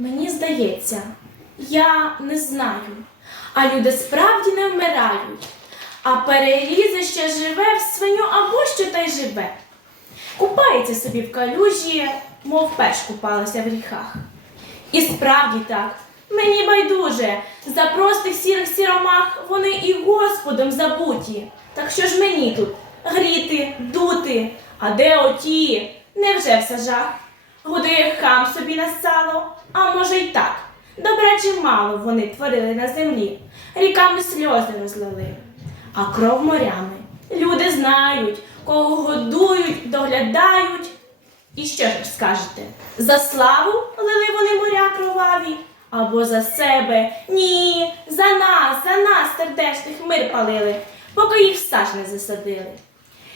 Мені здається, я не знаю, а люди справді не вмирають, а перелізе ще живе в свиню або що та й живе. Купається собі в калюжі, мов пеш купалася в гріхах. І справді так, мені байдуже, за простих сірих сіромах вони і Господом забуті. Так що ж мені тут гріти, дути, а де оті? Невже все жах? Годує хам собі на сало, а може й так. Добра чи мало вони творили на землі, ріками сльози розлили, а кров морями. Люди знають, кого годують, доглядають. І що ж скажете? За славу лили вони моря кроваві? Або за себе? Ні, за нас, за нас, сердечних мир палили, поки їх саж не засадили.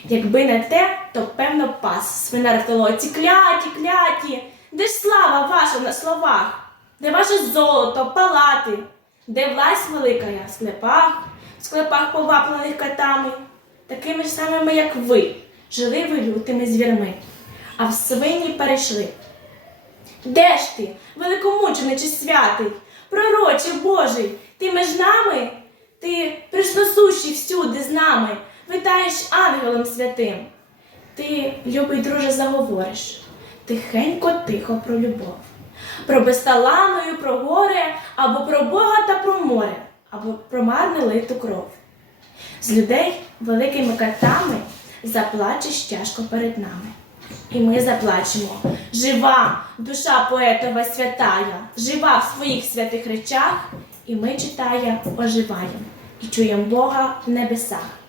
Якби не те, то певно пас свинартолоці кляті, кляті. Де ж слава ваша на словах? Де ваше золото, палати? Де власть велика я в склепах, в склепах поваплених катами, такими ж самими, як ви, жили ви лютими звірми, а в свині перейшли. Де ж ти, великомученичі святий, пророче Божий, ти між нами? Ти пресносущий всюди з нами, витаєш ангелом святим. Ти, любий друже, заговориш тихенько, тихо про любов, про безталану і про горе, або про Бога та про море, або про марне литу кров. З людей великими катами заплачеш тяжко перед нами. І ми заплачемо. Жива душа поетова святая, жива в своїх святих речах, і ми читає, оживаємо і чуємо Бога в небесах.